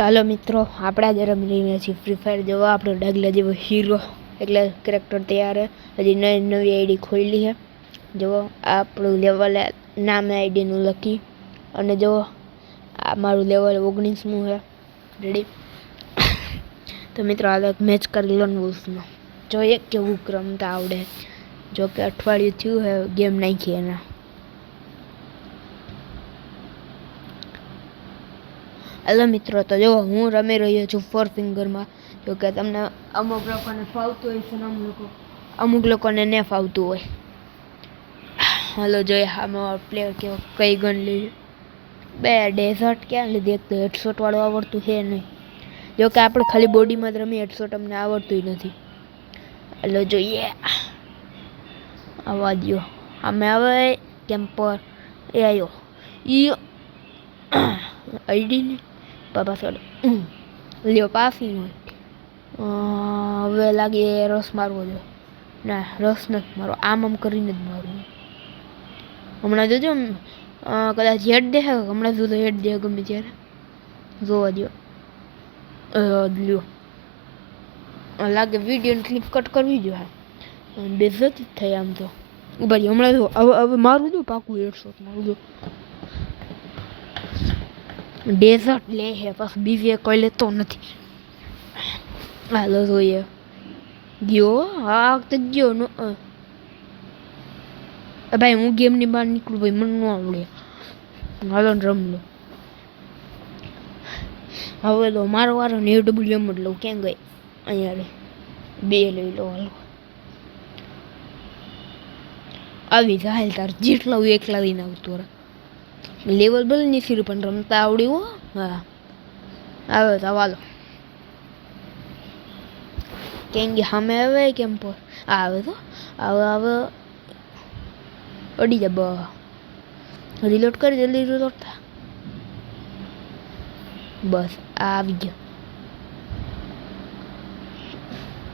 ચાલો મિત્રો, આપણે આજે રમી રહ્યા છીએ ફ્રી ફાયર. જેવો આપણો ડાગલા જેવો હીરો એટલે કેરેક્ટર તૈયાર છે. હજી નવી આઈડી ખોલી છે. જુઓ આપણું લેવલ નામ આઈડીનું લખી અને જુઓ આ મારું લેવલ 19મું છે. રેડી? તો મિત્રો આ મેચ કરી લો વુલ્ફમાં, જોઈએ કેવું રમતા આવડે. જો કે અઠવાડિયું થયું છે ગેમ નાખી એના. હેલો મિત્રો, તો જો હું રમી રહ્યો છું 4 ફિંગરમાં. જો કે તમને અમુક લોકોને ફાવતું હોય છે, અમુક લોકોને ન ફાવતું હોય. હાલો જોઈએ આમાં પ્લેયર કઈ ગન લીધી. બે ડેઝર્ટ ક્યાં લીધી? એક તો હેડશોટ વાળું આવડતું છે નહીં. જો કે આપણે ખાલી બોડીમાં જ રમી, હેડશોટ અમને આવડતું નથી. હાલો જોઈએ, આવવા દો. અમે આવે કેમ્પર એ આવ્યો ઈ આઈડી ને બાબા સર લ્યો પાસી હોય. હવે લાગે રસ મારવો જોઈએ. ના, રસ નથી મારો, આમ કરીને જ મારવું. હમણાં જોજો કદાચ હેડ દે, હમણાં જોજો હેડ દે ગમે ત્યારે. જોવા દો. લ્યો લાગે વિડીયોની ક્લિપ કટ કરવી જોઈએ. બેઝત જ થઈ આમ તો. ભાઈ હમણાં જો હવે મારું જો પાકું હેડશોટ મારું જો. ડેઝર્ટ લે છે, પાછું બીજી કોઈ લેતો નથી. હાલો જોઈએ. ગયો આ વખતે ગયો નો. ભાઈ હું ગેમની બહાર નીકળું, ભાઈ મને ન આવડે. હાલો ને રમ લો. હવે તો મારો વારો ને AWM જ લઉં. ક્યાં ગઈ? અહીંયા રે, બે લઈ લો. હાલો આવી જાય તાર જેટલા એકલા લઈને આવતું રે. લેવલ બલ નહીં ફીરું પણ રમતા આવડ્યું. હા આવે તો વાલો. કેમ કે સામે આવે કેમ પર આવે તો આવે અડી જા. બા રિલોડ કરી, જલ્દી રિલોડ થા. બસ આવી ગયો.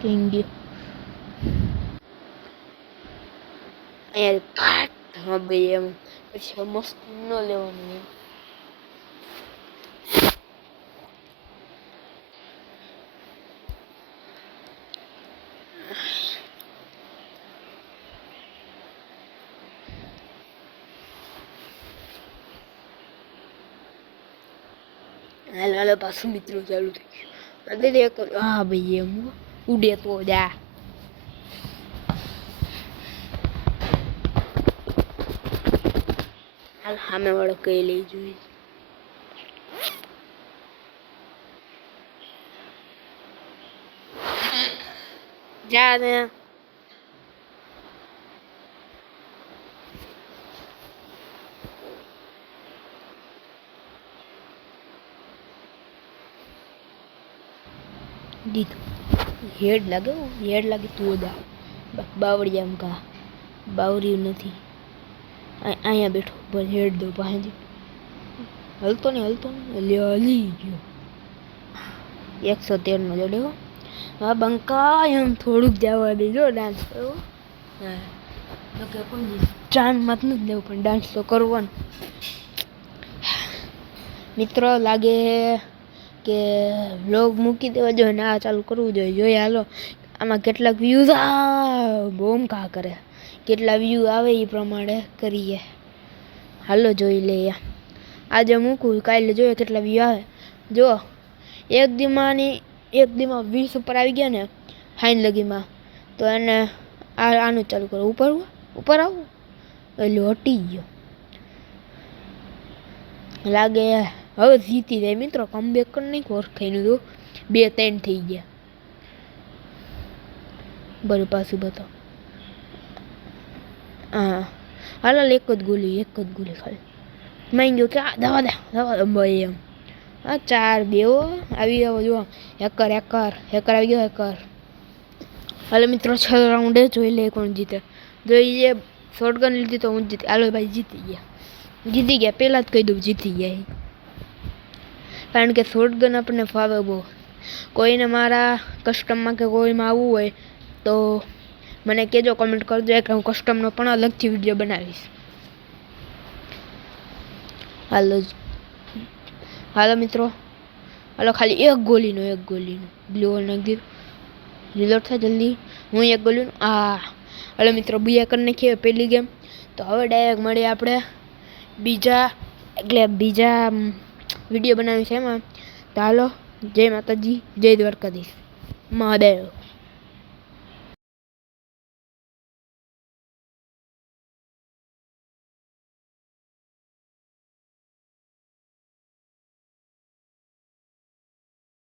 કેમ ગયો અહીંયા. હા ભાઈ એમ પછી મસ્ત ન લેવાનું. હાલ હાલો પાછું મિત્રો ચાલુ થઈ ગયું. હા ભાઈ એમ ઉડે તો જા. હાલ સામે વાળો કઈ લઈ જોઈએ. જા ને દીધું. હેડ લાગે, હેડ લાગે તું દા. બાવળી આમ કા બાવરી નથી. અહીંયા બેઠો બસ હેડ દો પાસે. હલતો નહીં હલી ગયો. 113 નો જોડે. હા બંકા એમ થોડુંક જવા દેજો. ડાન્સ કરવો. હા કે કોઈ ચાન મત નથી દેવું પણ ડાન્સ તો કરવાનો. મિત્રો લાગે કે વ્લોગ મૂકી દેવા જોઈએ ને આ ચાલુ કરવું જોઈએ. જોઈએ હાલો આમાં કેટલાક વ્યૂઝ બોમ કા કરે, કેટલા વ્યૂ આવે એ પ્રમાણે કરીએ. હાલો જોઈ લઈએ. આજે મૂકું, કાલે જોઈએ કેટલા વ્યૂ આવે. જો એક દીમાં 20 ઉપર આવી ગયા ને હાઈન લગીમાં, તો એને આનું ચાલુ કરો. ઉપર આવું એટલે હટી ગયો લાગે. હવે જીતી જાય મિત્રો. કમબેક કરી નહીં ઓળખાઈનું તો 2-3 થઈ ગયા. બરું પાછું બતાવો. હા હાલ એક જ ગોલી ખાલી માંગ્યો કે દવા દે ભાઈ એમ. હા 4-2 આવી ગયો. જો હેકર આવી ગયો. હેકર હાલો મિત્રો 6 રાઉન્ડ જોઈ લે કોણ જીતે. જોઈએ શોટગન લીધી તો હું જીતી. હાલો ભાઈ જીતી ગયા. પહેલાં જ કહી દઉં જીતી ગયા. કારણ કે શોટગન આપણને ફાવે બહુ. કોઈને મારા કસ્ટમમાં કે કોઈમાં આવવું હોય તો મને કહેજો, કમેન્ટ કરજો કે હું કસ્ટમનો પણ અલગથી વિડીયો બનાવીશ. હાલો મિત્રો હાલો ખાલી એક ગોલીનું બ્લુ હોલ નાખી દીધું. રિલોડ થાય જલ્દી. હું એક ગોલીનું હાલો મિત્રો બીજા કરી નાખીએ પહેલી ગેમ. તો હવે ડાયરેક્ટ મળીએ આપણે બીજા વિડીયો બનાવી છે એમાં. તો હાલો જય માતાજી, જય દ્વારકાધીશ, મહાદેવ.